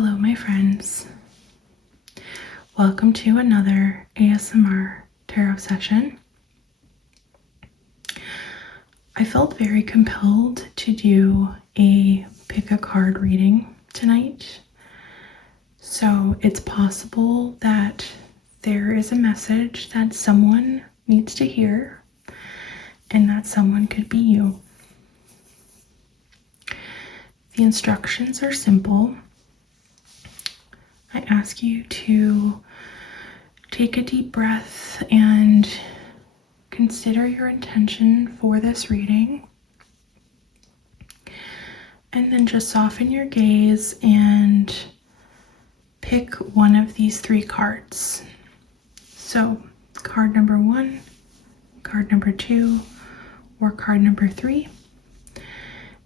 Hello, my friends. Welcome to another ASMR tarot session. I felt very compelled to do a pick a card reading tonight. So it's possible that there is a message that someone needs to hear, and that someone could be you. The instructions are simple. I ask you to take a deep breath and consider your intention for this reading. And then just soften your gaze and pick one of these three cards. So, card number 1, card number 2, or card number 3.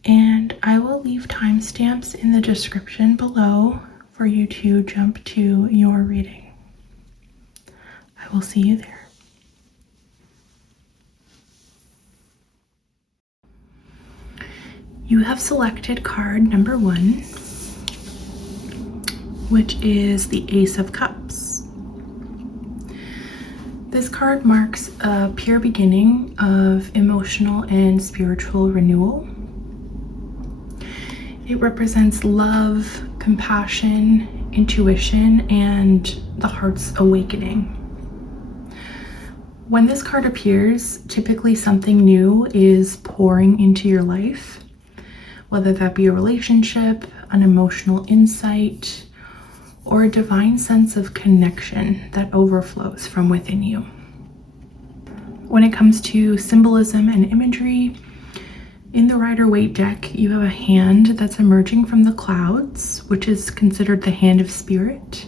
And I will leave timestamps in the description below for you to jump to your reading. I will see you there. You have selected card number 1, which is the Ace of Cups. This card marks a pure beginning of emotional and spiritual renewal. It represents love, compassion, intuition, and the heart's awakening. When this card appears, typically something new is pouring into your life, whether that be a relationship, an emotional insight, or a divine sense of connection that overflows from within you. When it comes to symbolism and imagery, in the Rider-Waite deck, you have a hand that's emerging from the clouds, which is considered the hand of spirit.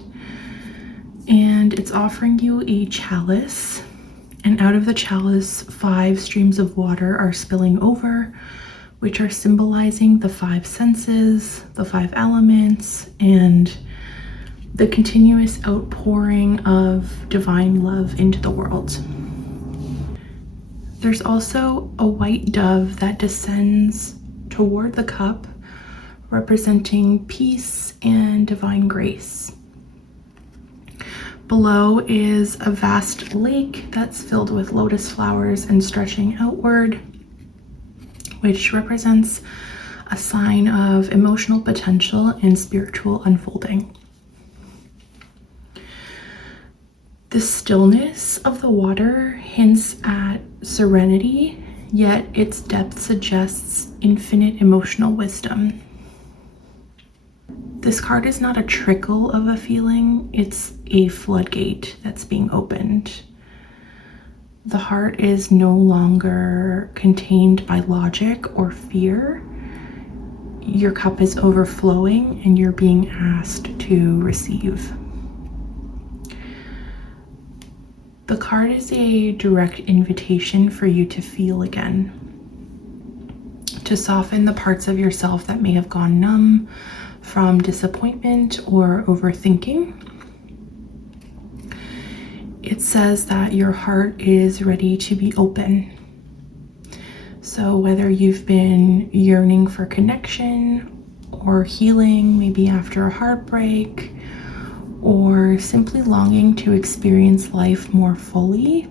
And it's offering you a chalice. And out of the chalice, 5 streams of water are spilling over, which are symbolizing the 5 senses, the 5 elements, and the continuous outpouring of divine love into the world. There's also a white dove that descends toward the cup, representing peace and divine grace. Below is a vast lake that's filled with lotus flowers and stretching outward, which represents a sign of emotional potential and spiritual unfolding. The stillness of the water hints at serenity, yet its depth suggests infinite emotional wisdom. This card is not a trickle of a feeling, it's a floodgate that's being opened. The heart is no longer contained by logic or fear. Your cup is overflowing and you're being asked to receive. The card is a direct invitation for you to feel again, to soften the parts of yourself that may have gone numb from disappointment or overthinking. It says that your heart is ready to be open. So whether you've been yearning for connection or healing, maybe after a heartbreak, or simply longing to experience life more fully,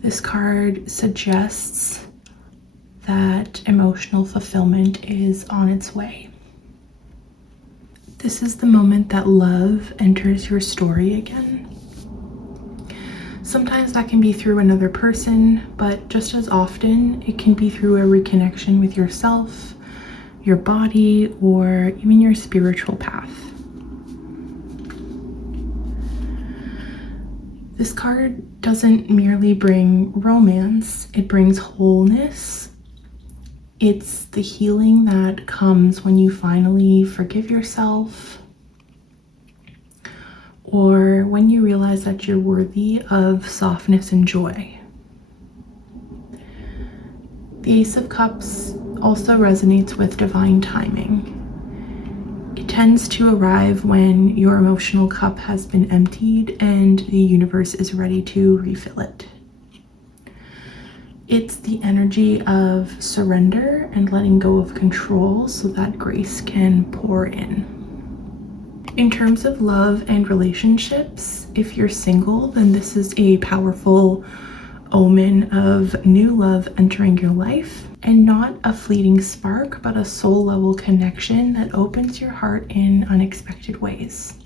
this card suggests that emotional fulfillment is on its way. This is the moment that love enters your story again. Sometimes that can be through another person, but just as often it can be through a reconnection with yourself, your body, or even your spiritual path. This card doesn't merely bring romance, it brings wholeness. It's the healing that comes when you finally forgive yourself, or when you realize that you're worthy of softness and joy. The Ace of Cups also resonates with divine timing. It tends to arrive when your emotional cup has been emptied and the universe is ready to refill it. It's the energy of surrender and letting go of control so that grace can pour in. In terms of love and relationships, if you're single, then this is a powerful omen of new love entering your life, and not a fleeting spark, but a soul level connection that opens your heart in unexpected ways.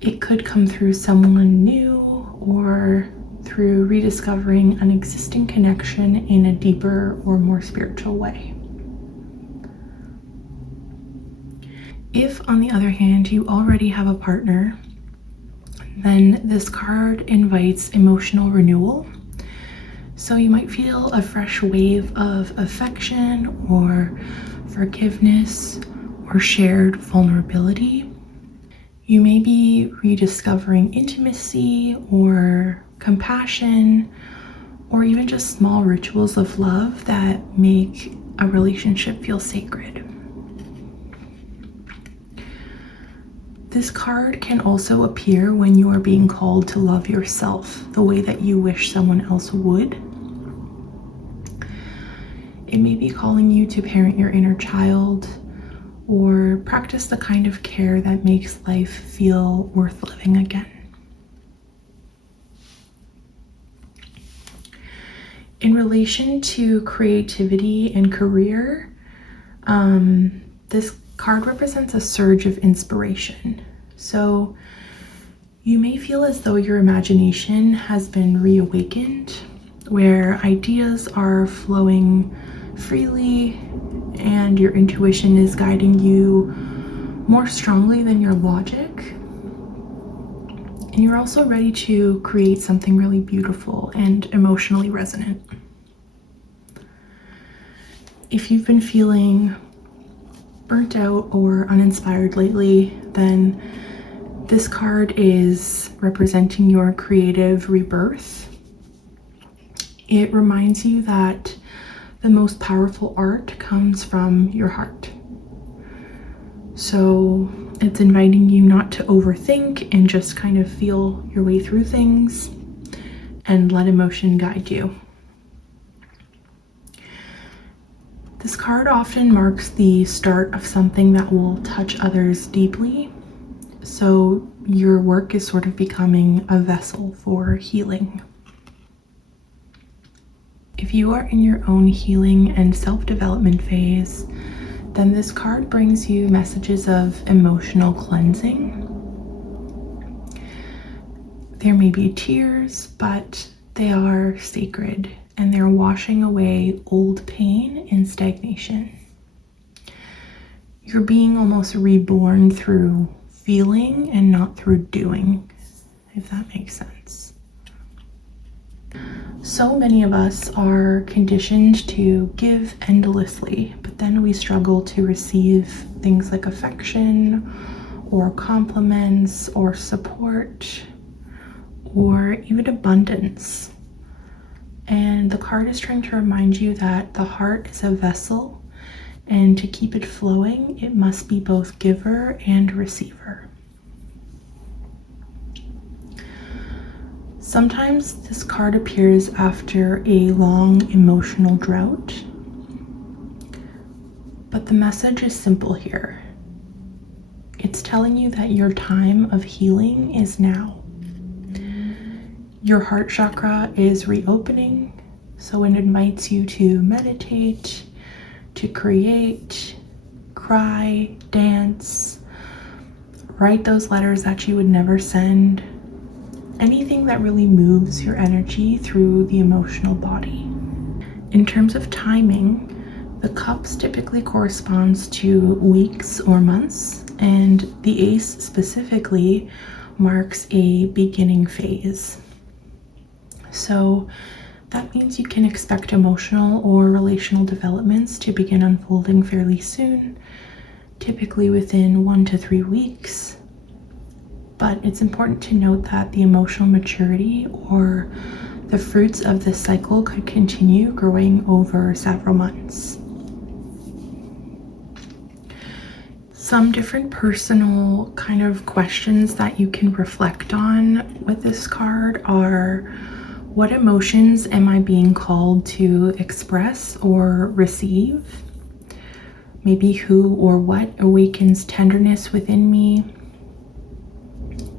It could come through someone new or through rediscovering an existing connection in a deeper or more spiritual way. If, on the other hand, you already have a partner, then this card invites emotional renewal. So you might feel a fresh wave of affection or forgiveness or shared vulnerability. You may be rediscovering intimacy or compassion, or even just small rituals of love that make a relationship feel sacred. This card can also appear when you are being called to love yourself the way that you wish someone else would. It may be calling you to parent your inner child or practice the kind of care that makes life feel worth living again. In relation to creativity and career, this card represents a surge of inspiration. So you may feel as though your imagination has been reawakened, where ideas are flowing freely and your intuition is guiding you more strongly than your logic. And you're also ready to create something really beautiful and emotionally resonant. If you've been feeling burnt out or uninspired lately, then this card is representing your creative rebirth. It reminds you that the most powerful art comes from your heart. So it's inviting you not to overthink and just kind of feel your way through things and let emotion guide you. This card often marks the start of something that will touch others deeply. So your work is sort of becoming a vessel for healing. If you are in your own healing and self-development phase, then this card brings you messages of emotional cleansing. There may be tears, but they are sacred and they're washing away old pain and stagnation. You're being almost reborn through feeling and not through doing, if that makes sense. So many of us are conditioned to give endlessly, but then we struggle to receive things like affection or compliments or support or even abundance. And the card is trying to remind you that the heart is a vessel, and to keep it flowing, it must be both giver and receiver. Sometimes this card appears after a long emotional drought, but the message is simple here. It's telling you that your time of healing is now. Your heart chakra is reopening, so it invites you to meditate, to create, cry, dance, write those letters that you would never send, anything that really moves your energy through the emotional body. In terms of timing, the cups typically corresponds to weeks or months, and the ace specifically marks a beginning phase. So that means you can expect emotional or relational developments to begin unfolding fairly soon, typically within 1 to 3 weeks. But it's important to note that the emotional maturity or the fruits of this cycle could continue growing over several months. Some different personal kind of questions that you can reflect on with this card are: what emotions am I being called to express or receive? Maybe who or what awakens tenderness within me?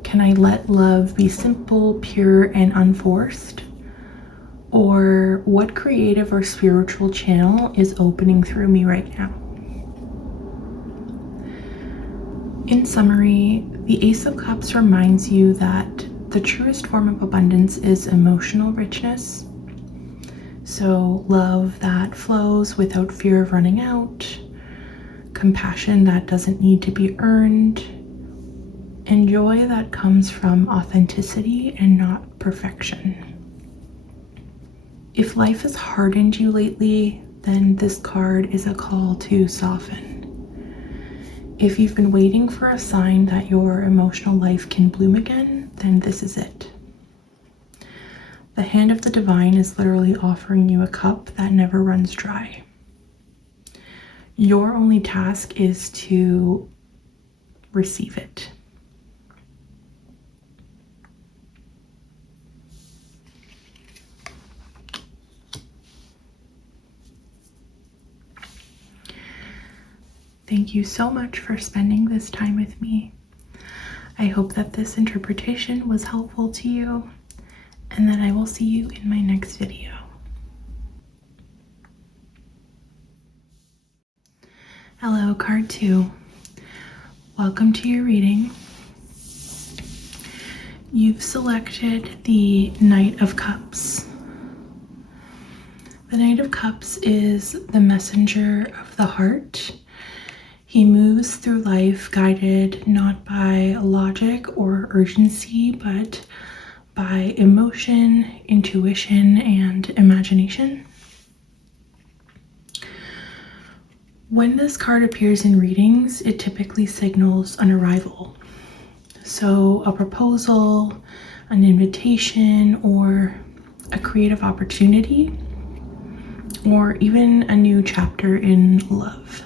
Can I let love be simple, pure, and unforced? Or what creative or spiritual channel is opening through me right now? In summary, the Ace of Cups reminds you that the truest form of abundance is emotional richness. So love that flows without fear of running out, compassion that doesn't need to be earned, and joy that comes from authenticity and not perfection. If life has hardened you lately, then this card is a call to soften. If you've been waiting for a sign that your emotional life can bloom again, then this is it. The hand of the divine is literally offering you a cup that never runs dry. Your only task is to receive it. Thank you so much for spending this time with me. I hope that this interpretation was helpful to you, and that I will see you in my next video. Hello, card 2. Welcome to your reading. You've selected the Knight of Cups. The Knight of Cups is the messenger of the heart. He moves through life guided not by logic or urgency, but by emotion, intuition, and imagination. When this card appears in readings, it typically signals an arrival. So a proposal, an invitation, or a creative opportunity, or even a new chapter in love.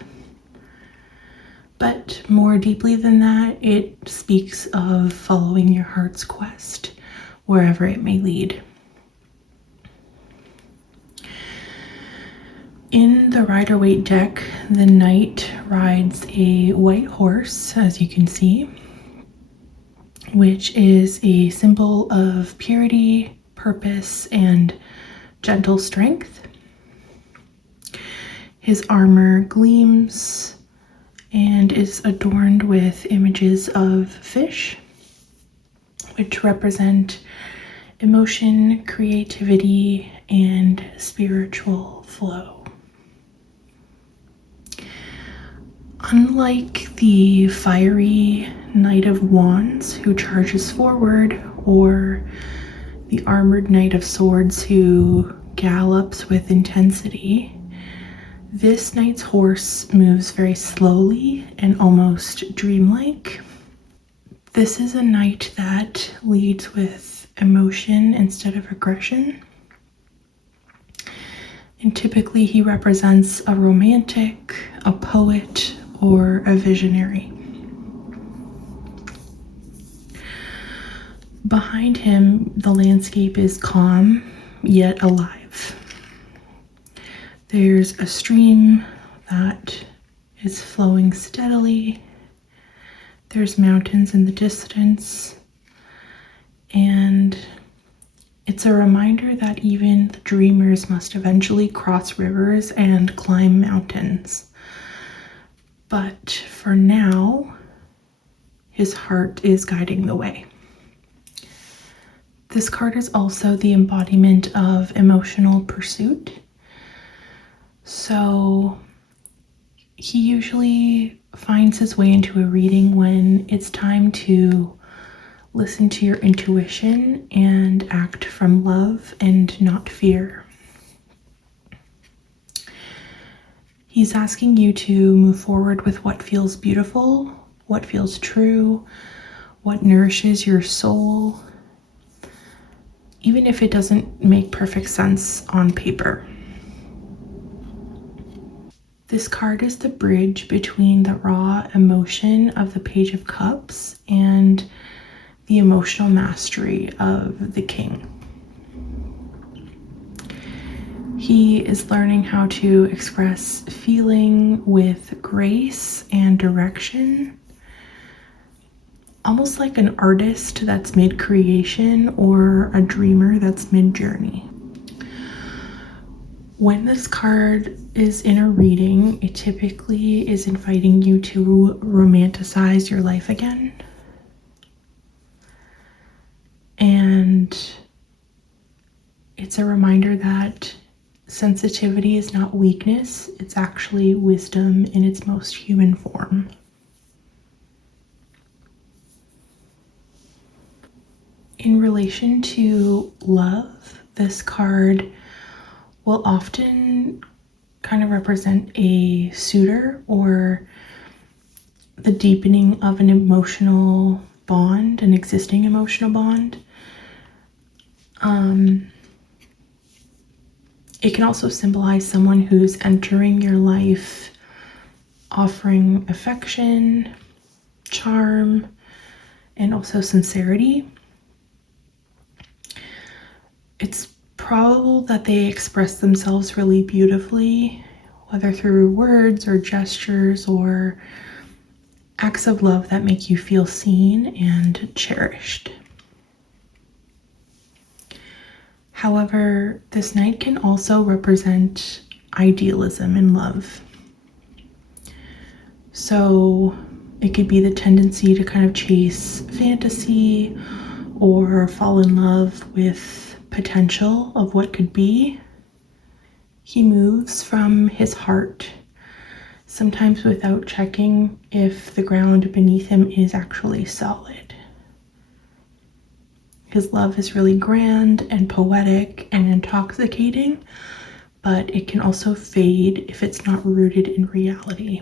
But more deeply than that, it speaks of following your heart's quest, wherever it may lead. In the Rider-Waite deck, the knight rides a white horse, as you can see, which is a symbol of purity, purpose, and gentle strength. His armor gleams and is adorned with images of fish, which represent emotion, creativity, and spiritual flow. Unlike the fiery Knight of Wands who charges forward, or the armored Knight of Swords who gallops with intensity, this knight's horse moves very slowly and almost dreamlike. This is a knight that leads with emotion instead of aggression. And typically he represents a romantic, a poet, or a visionary. Behind him, the landscape is calm, yet alive. There's a stream that is flowing steadily. There's mountains in the distance. And it's a reminder that even the dreamers must eventually cross rivers and climb mountains. But for now, his heart is guiding the way. This card is also the embodiment of emotional pursuit. So he usually finds his way into a reading when it's time to listen to your intuition and act from love and not fear. He's asking you to move forward with what feels beautiful, what feels true, what nourishes your soul, even if it doesn't make perfect sense on paper. This card is the bridge between the raw emotion of the Page of Cups and the emotional mastery of the King. He is learning how to express feeling with grace and direction, almost like an artist that's mid-creation or a dreamer that's mid-journey. When this card is in a reading, it typically is inviting you to romanticize your life again. And it's a reminder that sensitivity is not weakness, it's actually wisdom in its most human form. In relation to love, this card will often kind of represent a suitor or the deepening of an emotional bond, an existing emotional bond. It can also symbolize someone who's entering your life, offering affection, charm, and also sincerity. It's probable that they express themselves really beautifully, whether through words or gestures or acts of love that make you feel seen and cherished. However, this night can also represent idealism in love. So it could be the tendency to kind of chase fantasy or fall in love with potential of what could be. He moves from his heart, sometimes without checking if the ground beneath him is actually solid. His love is really grand and poetic and intoxicating, but it can also fade if it's not rooted in reality.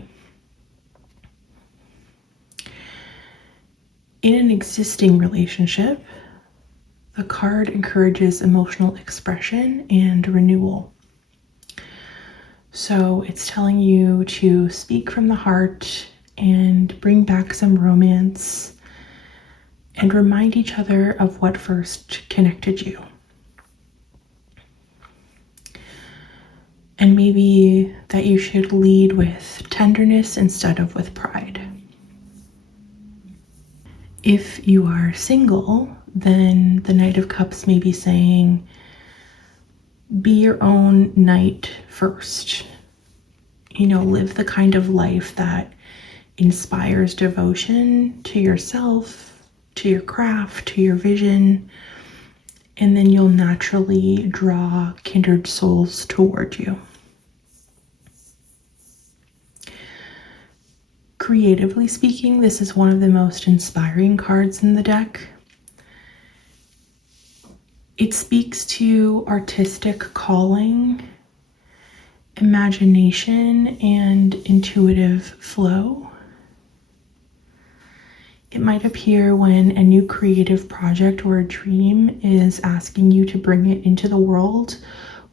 In an existing relationship, the card encourages emotional expression and renewal. So it's telling you to speak from the heart and bring back some romance and remind each other of what first connected you. And maybe that you should lead with tenderness instead of with pride. If you are single, then the Knight of Cups may be saying, be your own knight first. Live the kind of life that inspires devotion to yourself, to your craft, to your vision, and then you'll naturally draw kindred souls toward you. Creatively speaking, this is one of the most inspiring cards in the deck. It speaks to artistic calling, imagination, and intuitive flow. It might appear when a new creative project or a dream is asking you to bring it into the world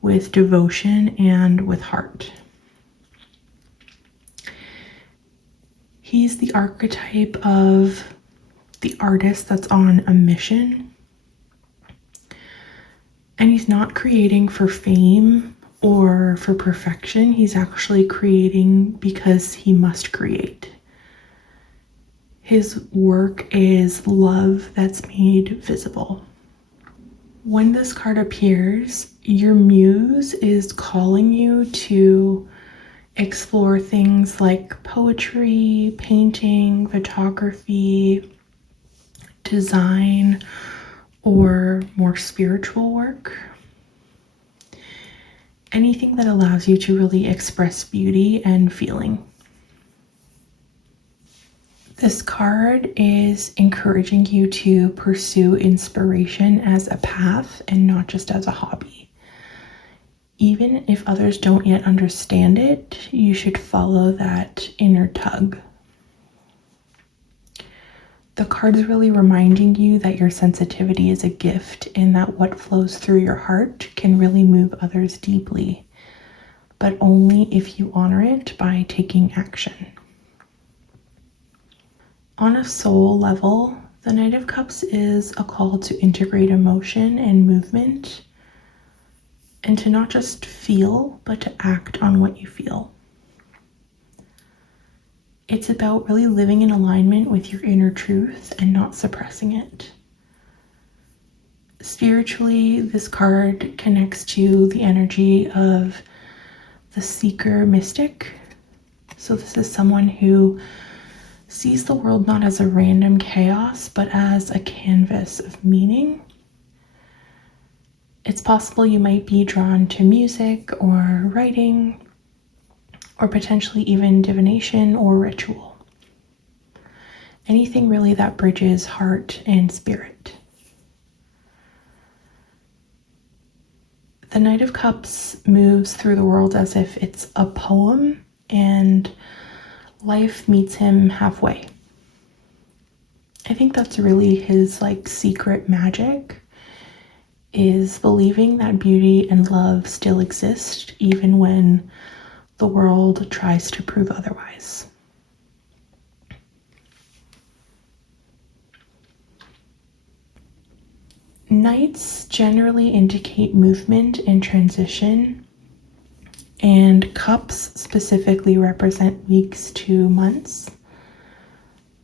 with devotion and with heart. He's the archetype of the artist that's on a mission. And he's not creating for fame or for perfection. He's actually creating because he must create. His work is love that's made visible. When this card appears, your muse is calling you to explore things like poetry, painting, photography, design, or more spiritual work. Anything that allows you to really express beauty and feeling. This card is encouraging you to pursue inspiration as a path and not just as a hobby. Even if others don't yet understand it, you should follow that inner tug. The card is really reminding you that your sensitivity is a gift and that what flows through your heart can really move others deeply, but only if you honor it by taking action. On a soul level, the Knight of Cups is a call to integrate emotion and movement. and to not just feel, but to act on what you feel. It's about really living in alignment with your inner truth and not suppressing it. Spiritually, this card connects to the energy of the seeker mystic. So this is someone who sees the world not as a random chaos, but as a canvas of meaning. It's possible you might be drawn to music or writing, or potentially even divination or ritual. Anything really that bridges heart and spirit. The Knight of Cups moves through the world as if it's a poem, and life meets him halfway. I think that's really his secret magic, is believing that beauty and love still exist even when the world tries to prove otherwise. Knights generally indicate movement and transition, and cups specifically represent weeks to months.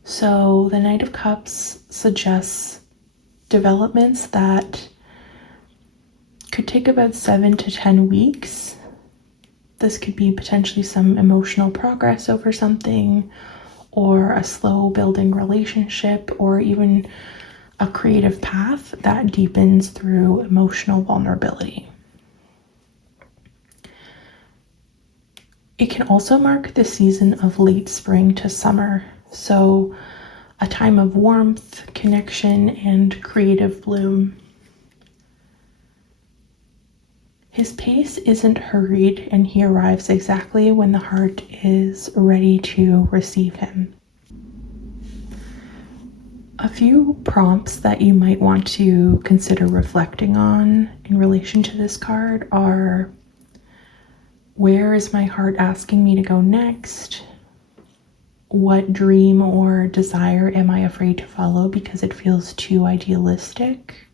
So the Knight of Cups suggests developments that could take about 7 to 10 weeks. This could be potentially some emotional progress over something, or a slow building relationship, or even a creative path that deepens through emotional vulnerability. It can also mark the season of late spring to summer, so a time of warmth, connection, and creative bloom. His pace isn't hurried, and he arrives exactly when the heart is ready to receive him. A few prompts that you might want to consider reflecting on in relation to this card are: where is my heart asking me to go next? What dream or desire am I afraid to follow because it feels too idealistic?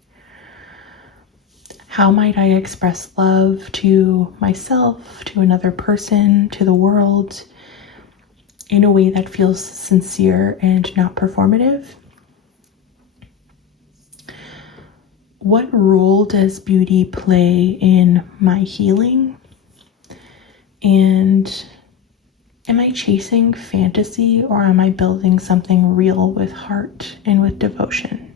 How might I express love to myself, to another person, to the world, in a way that feels sincere and not performative? What role does beauty play in my healing? And am I chasing fantasy, or am I building something real with heart and with devotion?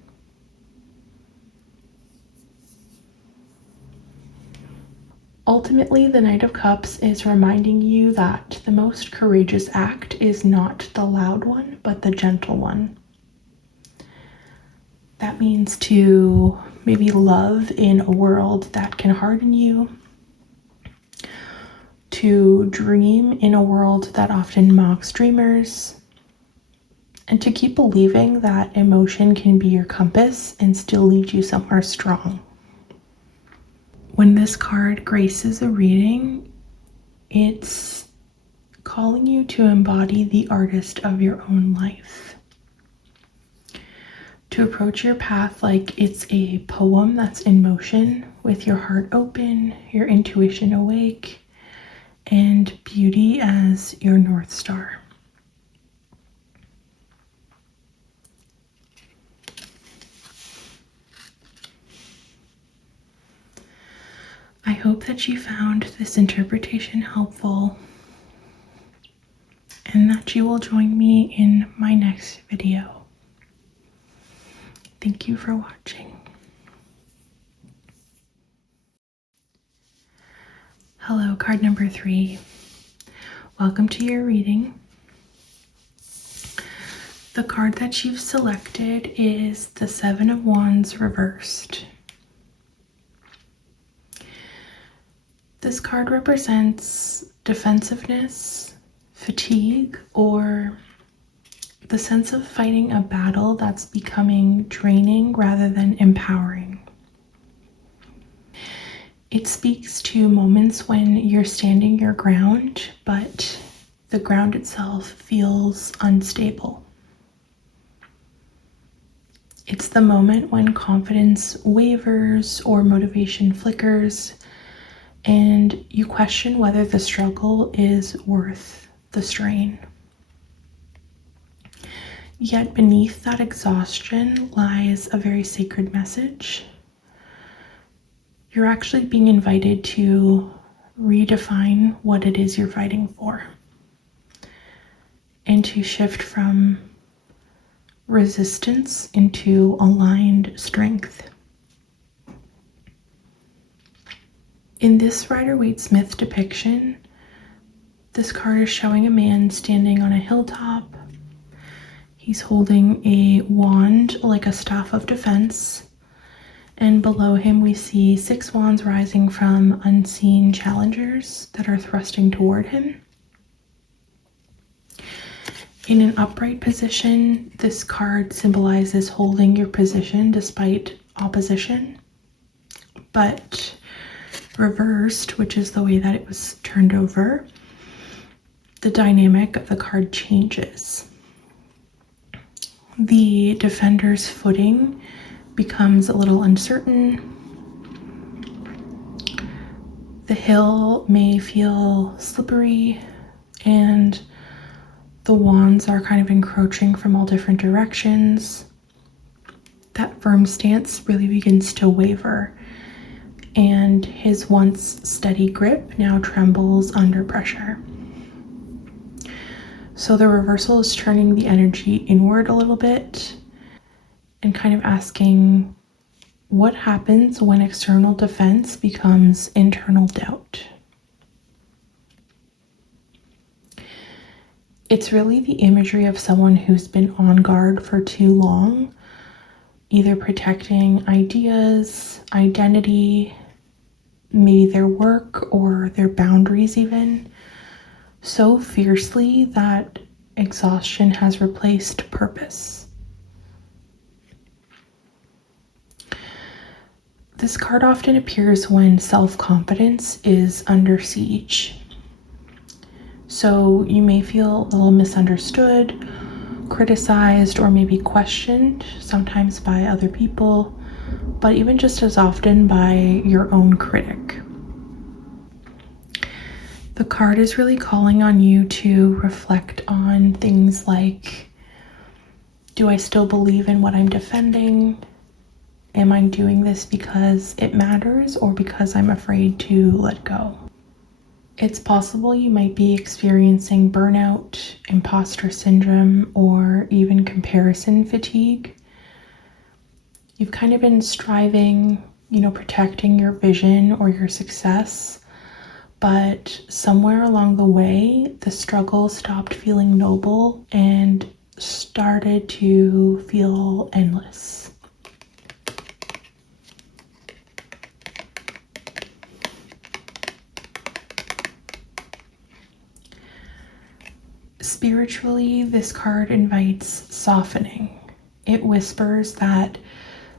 Ultimately, the Knight of Cups is reminding you that the most courageous act is not the loud one, but the gentle one. That means to maybe love in a world that can harden you, to dream in a world that often mocks dreamers, and to keep believing that emotion can be your compass and still lead you somewhere strong. When this card graces a reading, it's calling you to embody the artist of your own life. To approach your path like it's a poem that's in motion, with your heart open, your intuition awake, and beauty as your North Star. I hope that you found this interpretation helpful, and that you will join me in my next video. Thank you for watching. Hello, card number 3. Welcome to your reading. The card that you've selected is the 7 of Wands reversed. This card represents defensiveness, fatigue, or the sense of fighting a battle that's becoming draining rather than empowering. It speaks to moments when you're standing your ground, but the ground itself feels unstable. It's the moment when confidence wavers or motivation flickers, and you question whether the struggle is worth the strain. Yet beneath that exhaustion lies a very sacred message. You're actually being invited to redefine what it is you're fighting for, and to shift from resistance into aligned strength. In this Rider-Waite-Smith depiction, this card is showing a man standing on a hilltop. He's holding a wand like a staff of defense, and below him we see 6 wands rising from unseen challengers that are thrusting toward him. In an upright position, this card symbolizes holding your position despite opposition, but reversed, which is the way that it was turned over, the dynamic of the card changes. The defender's footing becomes a little uncertain. The hill may feel slippery, and the wands are kind of encroaching from all different directions. That firm stance really begins to waver, and his once steady grip now trembles under pressure. So the reversal is turning the energy inward a little bit and kind of asking, what happens when external defense becomes internal doubt? It's really the imagery of someone who's been on guard for too long, either protecting ideas, identity, maybe their work or their boundaries even, so fiercely that exhaustion has replaced purpose. This card often appears when self-confidence is under siege. So you may feel a little misunderstood, criticized, or maybe questioned, sometimes by other people, but even just as often by your own critic. The card is really calling on you to reflect on things like, do I still believe in what I'm defending? Am I doing this because it matters or because I'm afraid to let go? It's possible you might be experiencing burnout, imposter syndrome, or even comparison fatigue. You've kind of been striving, protecting your vision or your success, but somewhere along the way, the struggle stopped feeling noble and started to feel endless. Spiritually, this card invites softening. It whispers that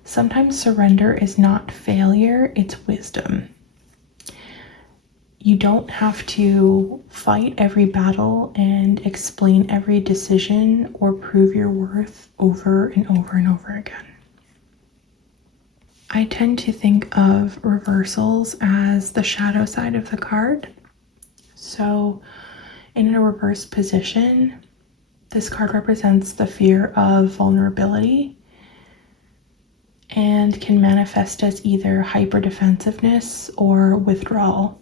sometimes surrender is not failure, it's wisdom. You don't have to fight every battle and explain every decision or prove your worth over and over and over again. I tend to think of reversals as the shadow side of the card. So in a reverse position, this card represents the fear of vulnerability and can manifest as either hyperdefensiveness or withdrawal.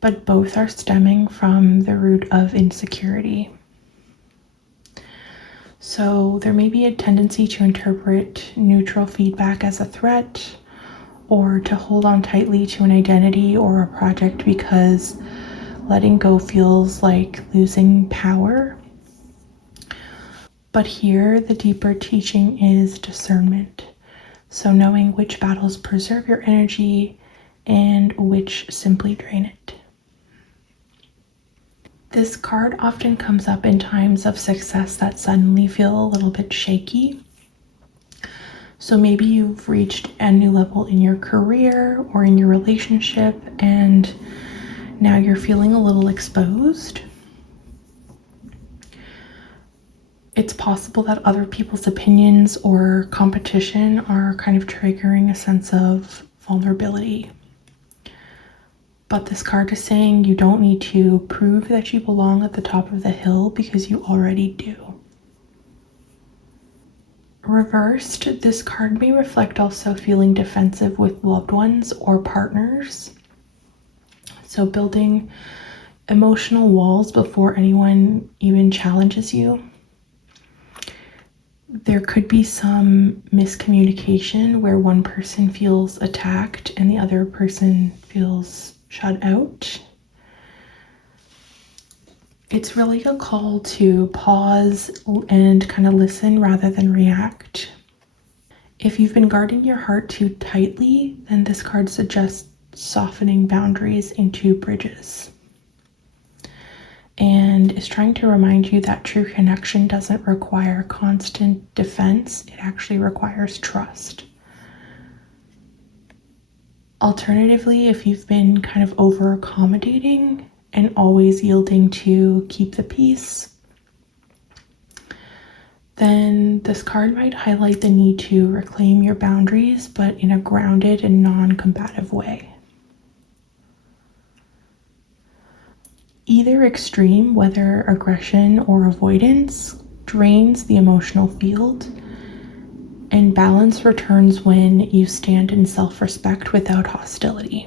But both are stemming from the root of insecurity. So there may be a tendency to interpret neutral feedback as a threat, or to hold on tightly to an identity or a project because letting go feels like losing power. But here, the deeper teaching is discernment. So knowing which battles preserve your energy and which simply drain it. This card often comes up in times of success that suddenly feel a little bit shaky. So maybe you've reached a new level in your career or in your relationship, and now you're feeling a little exposed. It's possible that other people's opinions or competition are kind of triggering a sense of vulnerability. But this card is saying you don't need to prove that you belong at the top of the hill because you already do. Reversed, this card may reflect also feeling defensive with loved ones or partners. So building emotional walls before anyone even challenges you. There could be some miscommunication where one person feels attacked and the other person feels shut out. It's really a call to pause and kind of listen rather than react. If you've been guarding your heart too tightly, then this card suggests softening boundaries into bridges. And is trying to remind you that true connection doesn't require constant defense. It actually requires trust. Alternatively, if you've been kind of over accommodating and always yielding to keep the peace, then this card might highlight the need to reclaim your boundaries, but in a grounded and non-combative way. Either extreme, whether aggression or avoidance, drains the emotional field, and balance returns when you stand in self-respect without hostility.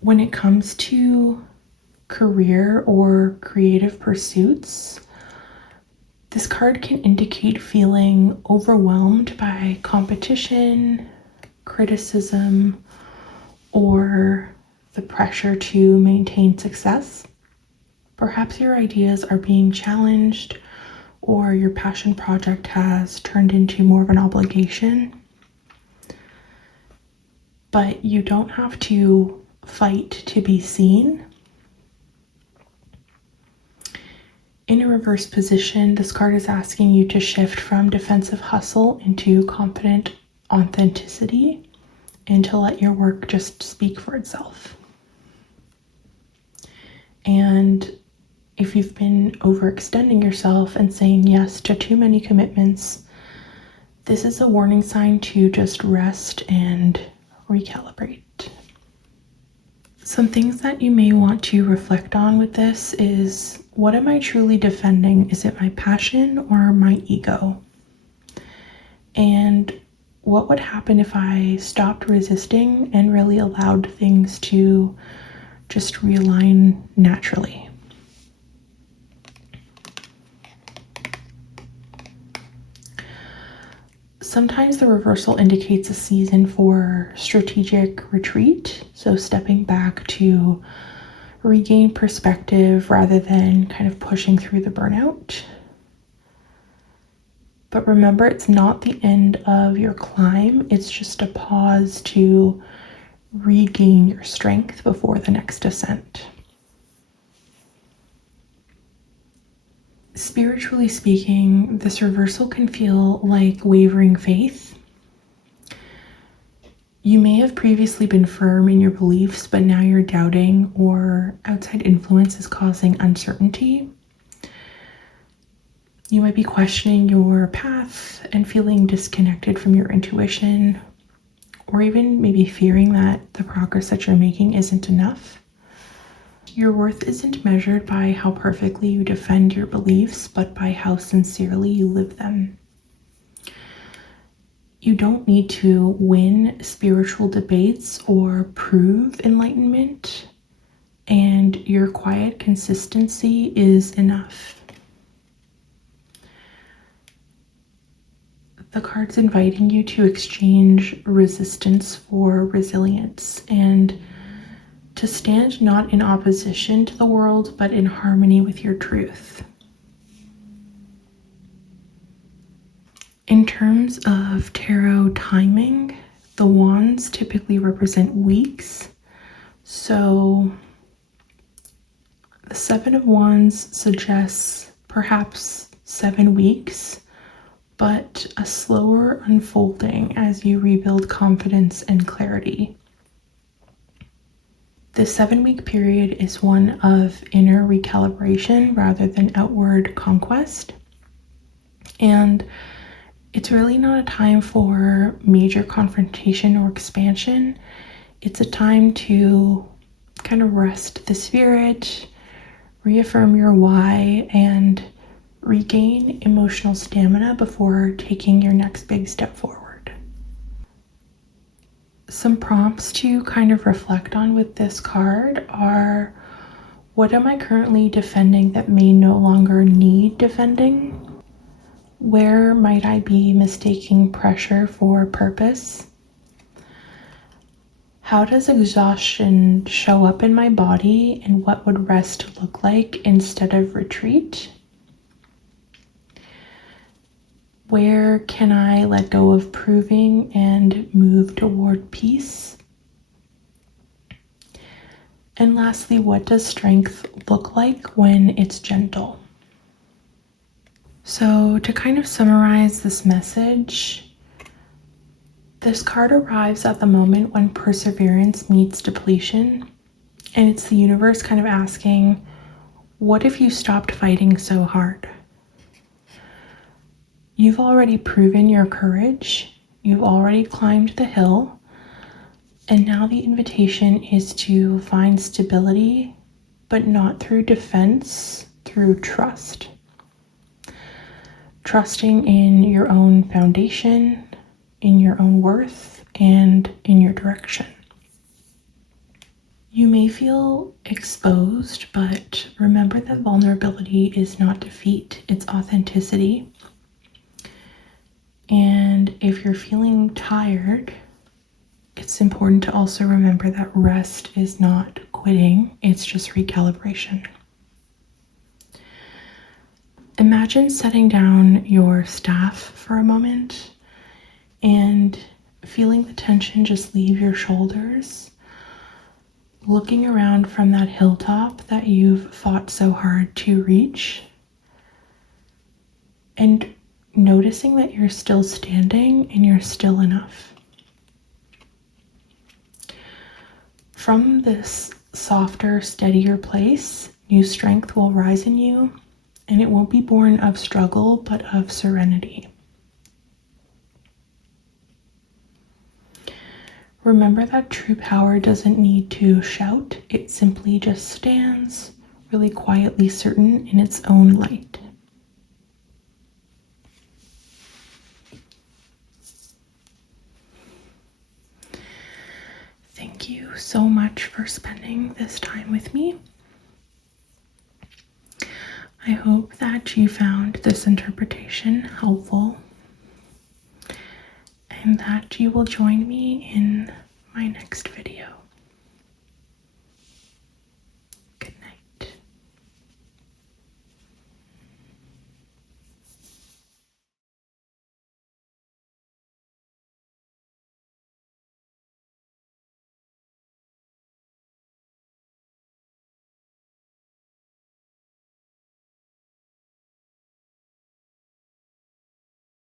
When it comes to career or creative pursuits, this card can indicate feeling overwhelmed by competition, criticism, or the pressure to maintain success. Perhaps your ideas are being challenged, or your passion project has turned into more of an obligation. But you don't have to fight to be seen. In a reverse position, this card is asking you to shift from defensive hustle into confident authenticity and to let your work just speak for itself. And if you've been overextending yourself and saying yes to too many commitments, this is a warning sign to just rest and recalibrate. Some things that you may want to reflect on with this is, what am I truly defending? Is it my passion or my ego? And what would happen if I stopped resisting and really allowed things to just realign naturally? Sometimes the reversal indicates a season for strategic retreat, so stepping back to regain perspective rather than kind of pushing through the burnout. But remember, it's not the end of your climb. It's just a pause to regain your strength before the next ascent. Spiritually speaking, this reversal can feel like wavering faith. You may have previously been firm in your beliefs, but now you're doubting, or outside influence is causing uncertainty. You might be questioning your path and feeling disconnected from your intuition, or even maybe fearing that the progress that you're making isn't enough. Your worth isn't measured by how perfectly you defend your beliefs, but by how sincerely you live them. You don't need to win spiritual debates or prove enlightenment, and your quiet consistency is enough. The card's inviting you to exchange resistance for resilience and to stand not in opposition to the world, but in harmony with your truth. In terms of tarot timing, the wands typically represent weeks. So the Seven of Wands suggests perhaps 7 weeks, but a slower unfolding as you rebuild confidence and clarity. The 7-week period is one of inner recalibration rather than outward conquest. And It's really not a time for major confrontation or expansion. It's a time to kind of rest the spirit, reaffirm your why, and regain emotional stamina before taking your next big step forward. Some prompts to kind of reflect on with this card are, what am I currently defending that may no longer need defending? Where might I be mistaking pressure for purpose? How does exhaustion show up in my body, and what would rest look like instead of retreat? Where can I let go of proving and move toward peace? And lastly, what does strength look like when it's gentle? So to kind of summarize this message, this card arrives at the moment when perseverance meets depletion, and it's the universe kind of asking, what if you stopped fighting so hard? You've already proven your courage, you've already climbed the hill, and now the invitation is to find stability, but not through defense, through trust. Trusting in your own foundation, in your own worth, and in your direction. You may feel exposed, but remember that vulnerability is not defeat, it's authenticity. And if you're feeling tired, it's important to also remember that rest is not quitting, it's just recalibration. Imagine setting down your staff for a moment and feeling the tension just leave your shoulders, looking around from that hilltop that you've fought so hard to reach, and noticing that you're still standing and you're still enough. From this softer, steadier place, new strength will rise in you, and it won't be born of struggle, but of serenity. Remember that true power doesn't need to shout, it simply just stands really quietly certain in its own light. Thank you so much for spending this time with me. I hope that you found this interpretation helpful and that you will join me in my next video.